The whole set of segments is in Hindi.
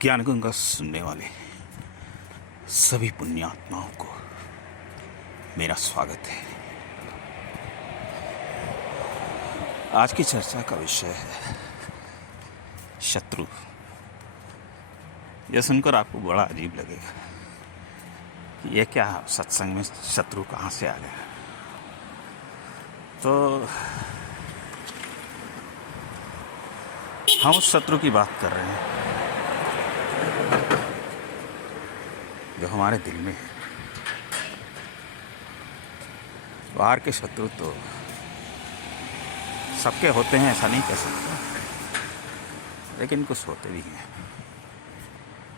ज्ञान गंगा सुनने वाले सभी पुण्यात्माओं को मेरा स्वागत है। आज की चर्चा का विषय है शत्रु। यह सुनकर आपको बड़ा अजीब लगेगा कि यह क्या सत्संग में शत्रु कहाँ से आ गया। तो हम उस शत्रु की बात कर रहे हैं जो हमारे दिल में है। बाहर के शत्रु तो सबके होते हैं, ऐसा नहीं कह सकता, लेकिन कुछ होते भी हैं।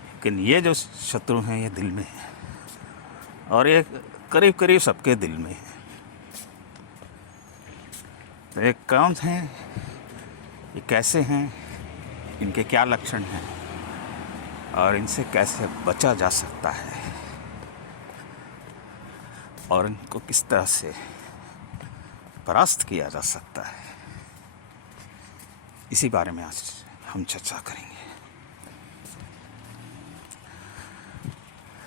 लेकिन ये जो शत्रु हैं ये दिल में है, और ये करीब करीब सबके दिल में है। तो ये कौन हैं, ये कैसे हैं, इनके क्या लक्षण हैं और इनसे कैसे बचा जा सकता है और इनको किस तरह से परास्त किया जा सकता है, इसी बारे में आज हम चर्चा करेंगे।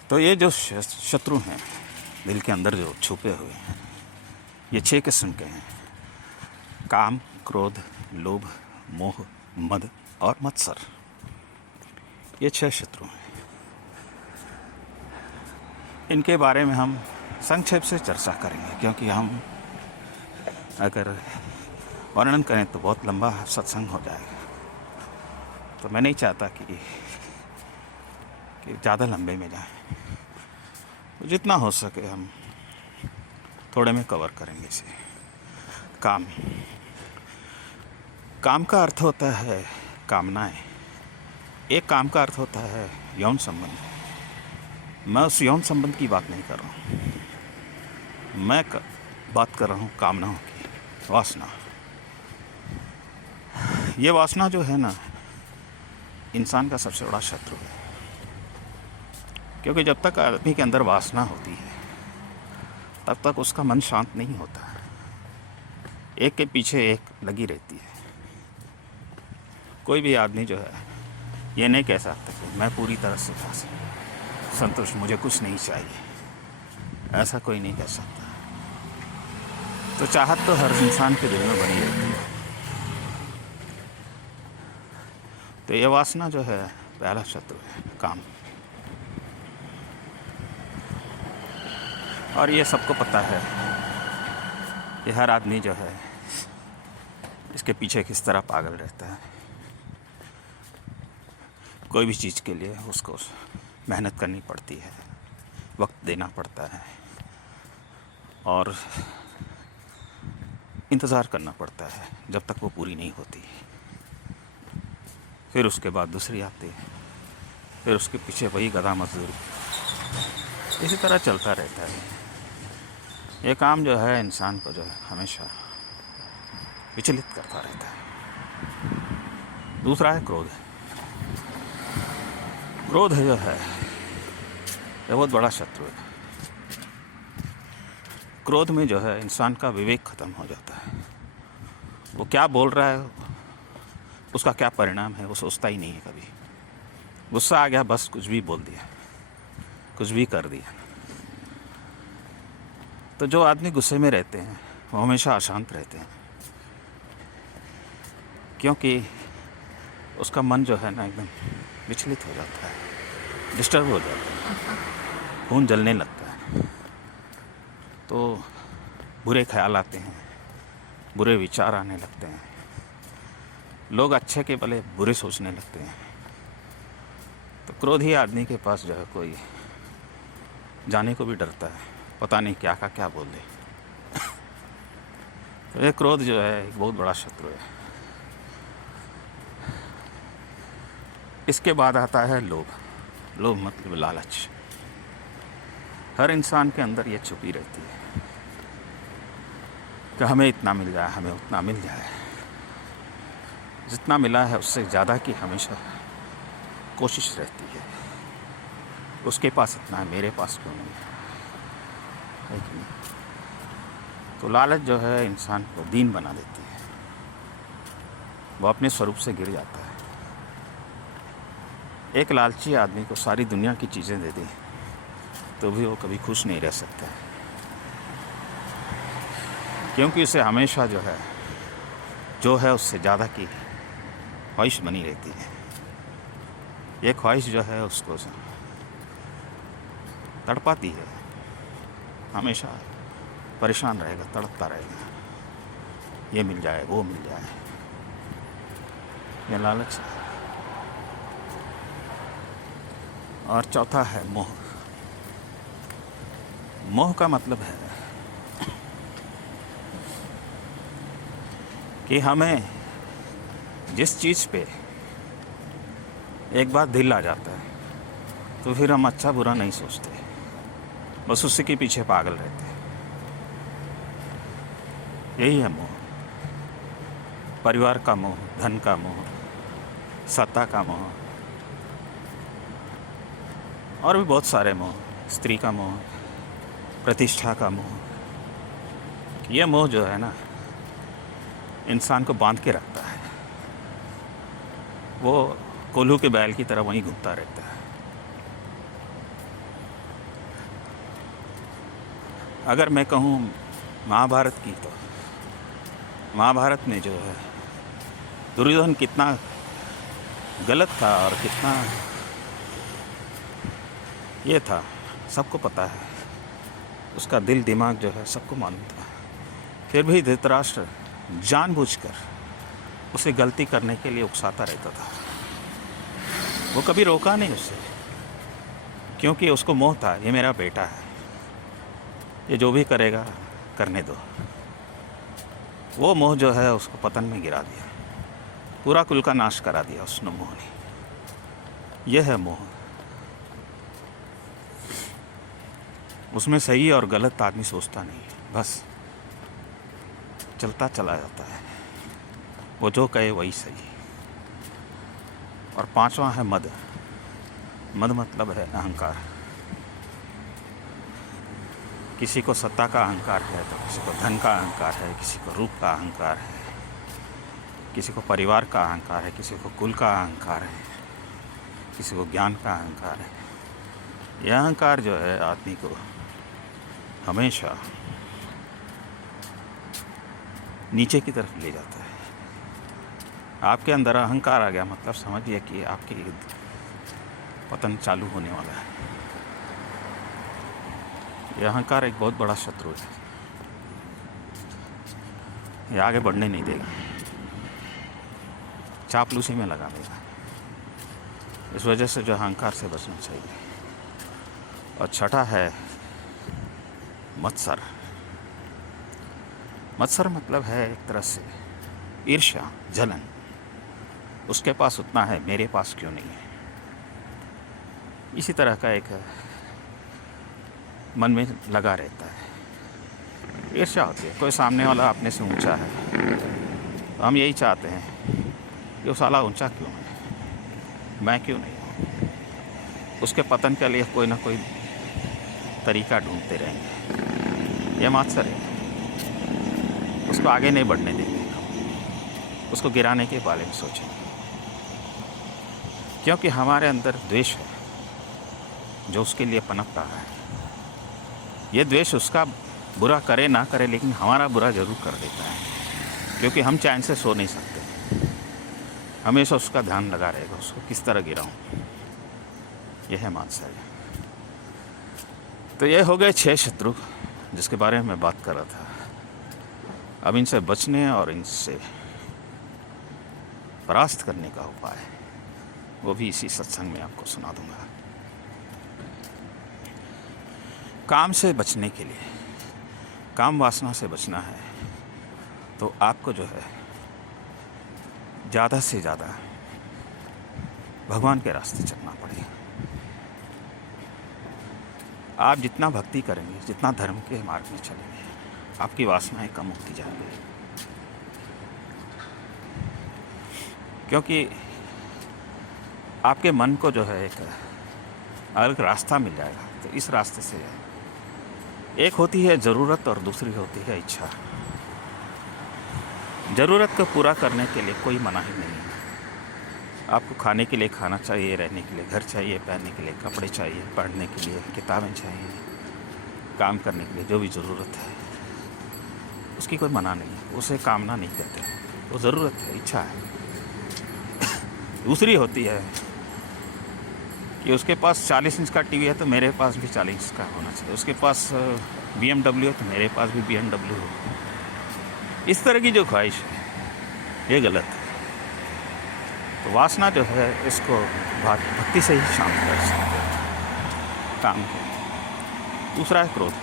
तो ये जो शत्रु हैं दिल के अंदर जो छुपे हुए हैं, ये 6 किस्म के हैं: काम, क्रोध, लोभ, मोह, मद और मत्सर। ये 6 शत्रु हैं। इनके बारे में हम संक्षेप से चर्चा करेंगे, क्योंकि हम अगर वर्णन करें तो बहुत लंबा सत्संग हो जाएगा। तो मैं नहीं चाहता कि ज़्यादा लंबे में जाएं। तो जितना हो सके हम थोड़े में कवर करेंगे इसे। काम का अर्थ होता है कामनाएं। एक काम का अर्थ होता है यौन संबंध। मैं उस यौन संबंध की बात नहीं कर रहा हूँ, मैं बात कर रहा हूँ कामनाओं की, वासना। ये वासना जो है ना, इंसान का सबसे बड़ा शत्रु है। क्योंकि जब तक आदमी के अंदर वासना होती है तब तक उसका मन शांत नहीं होता। एक के पीछे एक लगी रहती है। कोई भी आदमी जो है ये नहीं कह सकता कि मैं पूरी तरह से संतुष्ट, मुझे कुछ नहीं चाहिए। ऐसा कोई नहीं कह सकता। तो चाहत तो हर इंसान के दिल में बनी रहती है। तो ये वासना जो है पहला शत्रु है, काम। और ये सबको पता है कि हर आदमी जो है इसके पीछे किस तरह पागल रहता है। कोई भी चीज़ के लिए उसको मेहनत करनी पड़ती है, वक्त देना पड़ता है और इंतज़ार करना पड़ता है जब तक वो पूरी नहीं होती। फिर उसके बाद दूसरी आती है, फिर उसके पीछे वही गधा मजदूरी। इसी तरह चलता रहता है। ये काम जो है इंसान को जो है हमेशा विचलित करता रहता है। दूसरा है क्रोध। क्रोध जो है ये बहुत बड़ा शत्रु है। क्रोध में जो है इंसान का विवेक ख़त्म हो जाता है। वो क्या बोल रहा है, उसका क्या परिणाम है, वो सोचता ही नहीं है कभी। गुस्सा आ गया, बस कुछ भी बोल दिया, कुछ भी कर दिया। तो जो आदमी गुस्से में रहते हैं वो हमेशा अशांत रहते हैं, क्योंकि उसका मन जो है ना एकदम विचलित हो जाता है, डिस्टर्ब हो जाता है, खून जलने लगता है। तो बुरे ख्याल आते हैं, बुरे विचार आने लगते हैं, लोग अच्छे के भले बुरे सोचने लगते हैं। तो क्रोधी आदमी के पास जो है कोई जाने को भी डरता है, पता नहीं क्या का क्या बोल दे। तो ये क्रोध जो है एक बहुत बड़ा शत्रु है। इसके बाद आता है लोभ। लोभ मतलब लालच। हर इंसान के अंदर ये छुपी रहती है कि हमें इतना मिल जाए, हमें उतना मिल जाए। जितना मिला है उससे ज़्यादा की हमेशा कोशिश रहती है। उसके पास इतना है, मेरे पास क्यों नहीं है कि नहीं? तो लालच जो है इंसान को दीन बना देती है। वो अपने स्वरूप से गिर जाता है। एक लालची आदमी को सारी दुनिया की चीज़ें दे दी तो भी वो कभी खुश नहीं रह सकता, क्योंकि उसे हमेशा जो है उससे ज़्यादा की ख्वाहिश बनी रहती है। ये ख्वाहिश जो है उसको तड़पाती है, हमेशा परेशान रहेगा, तड़पता रहेगा, ये मिल जाए वो मिल जाए, ये लालच है। और चौथा है मोह। मोह का मतलब है कि हमें जिस चीज़ पे एक बार दिल आ जाता है तो फिर हम अच्छा बुरा नहीं सोचते, बस उसी के पीछे पागल रहते हैं। यही है मोह। परिवार का मोह, धन का मोह, सत्ता का मोह, और भी बहुत सारे मोह, स्त्री का मोह, प्रतिष्ठा का मोह। ये मोह जो है ना, इंसान को बांध के रखता है। वो कोल्हू के बैल की तरह वहीं घूमता रहता है। अगर मैं कहूँ महाभारत की, तो महाभारत में जो है दुर्योधन कितना गलत था और कितना ये था, सबको पता है। उसका दिल दिमाग जो है सबको मालूम था। फिर भी धृतराष्ट्र जानबूझकर उसे गलती करने के लिए उकसाता रहता था। वो कभी रोका नहीं उससे, क्योंकि उसको मोह था, ये मेरा बेटा है, ये जो भी करेगा करने दो। वो मोह जो है उसको पतन में गिरा दिया, पूरा कुल का नाश करा दिया उसने मोह ने। यह है मोह। उसमें सही और गलत आदमी सोचता नहीं, बस चलता चला जाता है, वो जो कहे वही सही। और पांचवा है मद। मद मतलब है अहंकार। किसी को सत्ता का अहंकार है, तो किसी को धन का अहंकार है, किसी को रूप का अहंकार है, किसी को परिवार का अहंकार है, किसी को कुल का अहंकार है, किसी को ज्ञान का अहंकार है। यह अहंकार जो है आदमी को हमेशा नीचे की तरफ ले जाता है। आपके अंदर अहंकार आ गया मतलब समझिए कि आपकी पतन चालू होने वाला है। यह अहंकार एक बहुत बड़ा शत्रु है, ये आगे बढ़ने नहीं देगा, चापलूसी में लगा देगा। इस वजह से जो अहंकार से बचना चाहिए। और छठा है मत्सर। मत्सर मतलब है एक तरह से ईर्ष्या, जलन। उसके पास उतना है, मेरे पास क्यों नहीं है। इसी तरह का एक मन में लगा रहता है, ईर्ष्या होती है। कोई सामने वाला अपने से ऊंचा है तो हम यही चाहते हैं कि वो साला ऊंचा क्यों है, मैं क्यों नहीं हूँ। उसके पतन के लिए कोई ना कोई तरीका ढूंढते रहेंगे। यह मत्सर है, उसको आगे नहीं बढ़ने देंगे, उसको गिराने के बारे में सोचेंगे। क्योंकि हमारे अंदर द्वेष है जो उसके लिए पनप रहा है। ये द्वेष उसका बुरा करे ना करे, लेकिन हमारा बुरा जरूर कर देता है, क्योंकि हम चैन से सो नहीं सकते। हमेशा उसका ध्यान लगा रहेगा, उसको किस तरह गिराऊं। यह है मत्सर। तो ये हो गए 6 शत्रु जिसके बारे में मैं बात कर रहा था। अब इनसे बचने और इनसे परास्त करने का उपाय वो भी इसी सत्संग में आपको सुना दूंगा। काम से बचने के लिए, काम वासना से बचना है तो आपको जो है ज़्यादा से ज़्यादा भगवान के रास्ते चलना पड़ेगा। आप जितना भक्ति करेंगे, जितना धर्म के मार्ग में चलेंगे, आपकी वासनाएं कम होती जाएंगी। क्योंकि आपके मन को जो है एक अलग रास्ता मिल जाएगा। तो इस रास्ते से एक होती है ज़रूरत और दूसरी होती है इच्छा। ज़रूरत को पूरा करने के लिए कोई मनाही नहीं है। आपको खाने के लिए खाना चाहिए, रहने के लिए घर चाहिए, पहनने के लिए कपड़े चाहिए, पढ़ने के लिए किताबें चाहिए, काम करने के लिए जो भी ज़रूरत है उसकी कोई मना नहीं है, उसे कामना नहीं कहते, वो ज़रूरत है, इच्छा है। दूसरी होती है कि उसके पास 40 इंच का टीवी है तो मेरे पास भी 40 इंच का होना चाहिए, उसके पास BMW है तो मेरे पास भी BMW हो। इस तरह की जो ख्वाहिश है ये गलत है। तो वासना जो है इसको भक्ति से ही शांत कर सकते हैं काम को। दूसरा है क्रोध।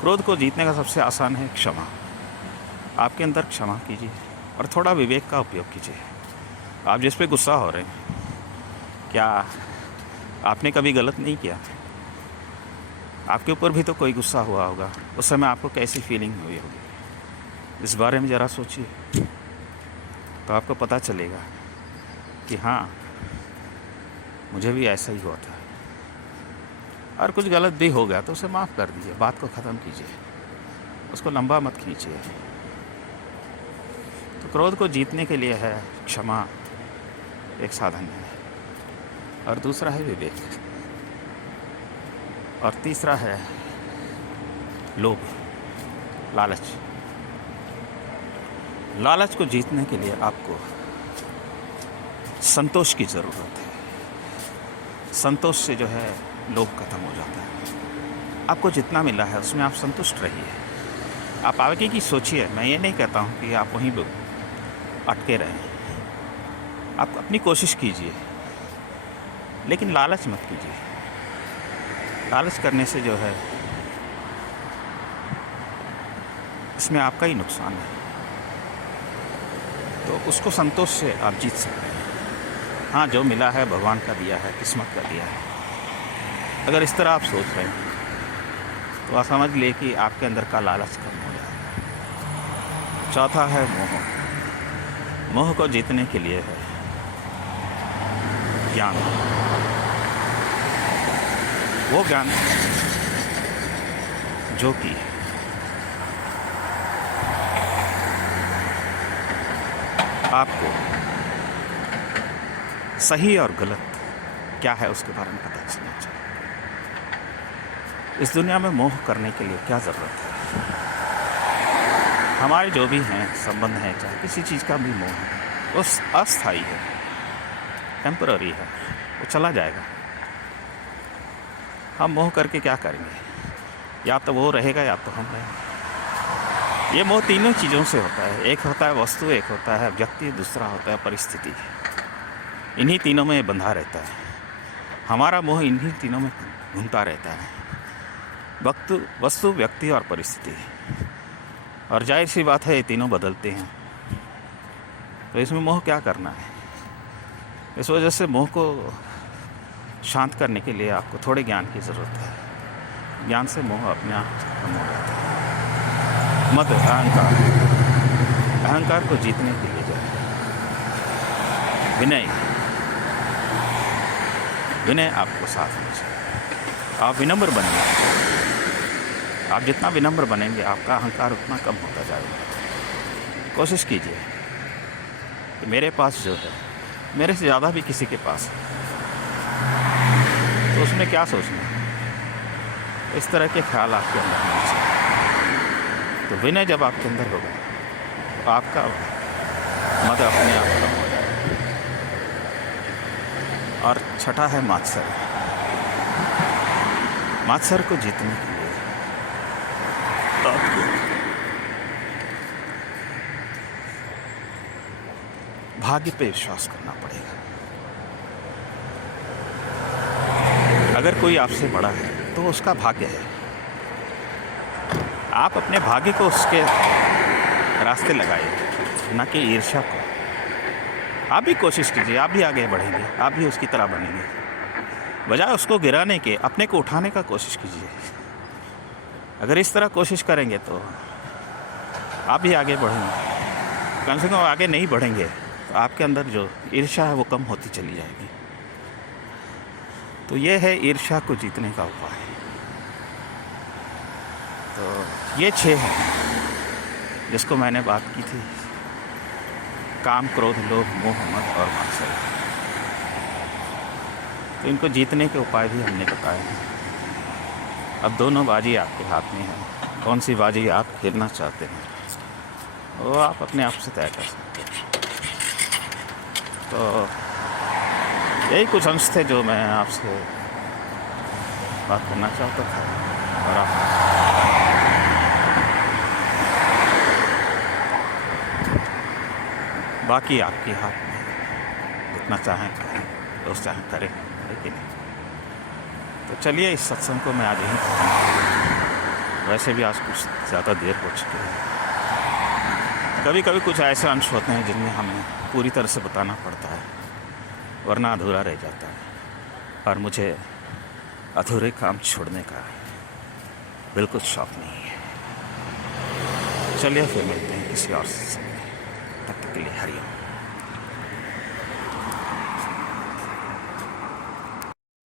क्रोध को जीतने का सबसे आसान है क्षमा। आपके अंदर क्षमा कीजिए और थोड़ा विवेक का उपयोग कीजिए। आप जिस पे गुस्सा हो रहे हैं, क्या आपने कभी गलत नहीं किया? आपके ऊपर भी तो कोई गुस्सा हुआ होगा, उस समय आपको कैसी फीलिंग हुई होगी? इस बारे में ज़रा सोचिए, तो आपको पता चलेगा कि हाँ, मुझे भी ऐसा ही हुआ था। और कुछ गलत भी हो गया तो उसे माफ़ कर दीजिए, बात को ख़त्म कीजिए, उसको लंबा मत खींचिए। तो क्रोध को जीतने के लिए है क्षमा एक साधन है, और दूसरा है विवेक, और तीसरा है लोभ, लालच। लालच को जीतने के लिए आपको संतोष की ज़रूरत है। संतोष से जो है लोभ खत्म हो जाता है। आपको जितना मिला है उसमें आप संतुष्ट रहिए। आप आगे की सोचिए। मैं ये नहीं कहता हूँ कि आप वहीं अटके रहें, आप अपनी कोशिश कीजिए, लेकिन लालच मत कीजिए। लालच करने से जो है इसमें आपका ही नुकसान है। तो उसको संतोष से आप जीत सकते हैं। हाँ, जो मिला है भगवान का दिया है, किस्मत का दिया है। अगर इस तरह आप सोच रहे हैं तो आप समझ लिए कि आपके अंदर का लालच कम हो जाएगा। चौथा है मोह। मोह को जीतने के लिए है ज्ञान। वो ज्ञान जो कि आपको सही और गलत क्या है उसके बारे में पता चलना चाहिए। इस दुनिया में मोह करने के लिए क्या ज़रूरत है? हमारे जो भी हैं संबंध हैं, चाहे किसी चीज़ का भी मोह है, वो अस्थाई है, टेम्पररी है, वो चला जाएगा। हम मोह करके क्या करेंगे? या तो वो रहेगा या तो हम रहेंगे। ये मोह तीनों चीज़ों से होता है। एक होता है वस्तु, एक होता है व्यक्ति, दूसरा होता है परिस्थिति। इन्हीं तीनों में बंधा रहता है। हमारा मोह इन्हीं तीनों में घूमता रहता है, वस्तु, व्यक्ति और परिस्थिति। और जाहिर सी बात है ये तीनों बदलते हैं, तो इसमें मोह क्या करना है? इस वजह से मोह को शांत करने के लिए आपको थोड़े ज्ञान की ज़रूरत है। ज्ञान से मोह अपने आप खत्म हो जाता है। मद, अहंकार को जीतने के लिए जो है विनय आपको साथ में चाहिए। आप विनम्र बनेंगे। आप जितना विनम्र बनेंगे आपका अहंकार उतना कम होता जाएगा। कोशिश कीजिए कि मेरे पास जो है, मेरे से ज़्यादा भी किसी के पास है, तो उसमें क्या सोचना है? इस तरह के ख्याल आपके अंदर होने चाहिए। तो विनय जब आपके अंदर होगा तो आपका मद अपने आप कम हो जाएगा। और छठा है मात्सर्य। मात्सर्य को जीतने के लिए आपको भाग्य पे विश्वास करना पड़ेगा। अगर कोई आपसे बड़ा है तो उसका भाग्य है। आप अपने भाग्य को उसके रास्ते लगाइए, ना कि ईर्ष्या को। आप भी कोशिश कीजिए, आप भी आगे बढ़ेंगे, आप भी उसकी तरह बनेंगे। बजाय उसको गिराने के अपने को उठाने का कोशिश कीजिए। अगर इस तरह कोशिश करेंगे तो आप भी आगे बढ़ेंगे। कम से कम आगे नहीं बढ़ेंगे तो आपके अंदर जो ईर्ष्या है वो कम होती चली जाएगी। तो ये है ईर्ष्या को जीतने का उपाय। तो ये 6 हैं जिसको मैंने बात की थी। काम, क्रोध, लोभ, मोह, मद और मात्सर्य। तो इनको जीतने के उपाय भी हमने बताए हैं। अब दोनों बाजी आपके हाथ में है, कौन सी बाजी आप खेलना चाहते हैं वो आप अपने आप से तय कर सकते हैं। तो यही कुछ अंश थे जो मैं आपसे बात करना चाहता था। और आप बाकी आपके हाथ में है, जितना चाहें करें, दोस्त चाहें करें, है कि नहीं। तो चलिए इस सत्संग को मैं आज यहीं खत्म करता हूँ। वैसे भी आज कुछ ज़्यादा देर हो चुकी है। कभी कभी कुछ ऐसे अंश होते हैं जिनमें हमें पूरी तरह से बताना पड़ता है, वरना अधूरा रह जाता है। और मुझे अधूरे काम छोड़ने का बिल्कुल शौक नहीं है। चलिए फिर मिलते हैं किसी और सत्संग में। तब तक के लिए हरिओम।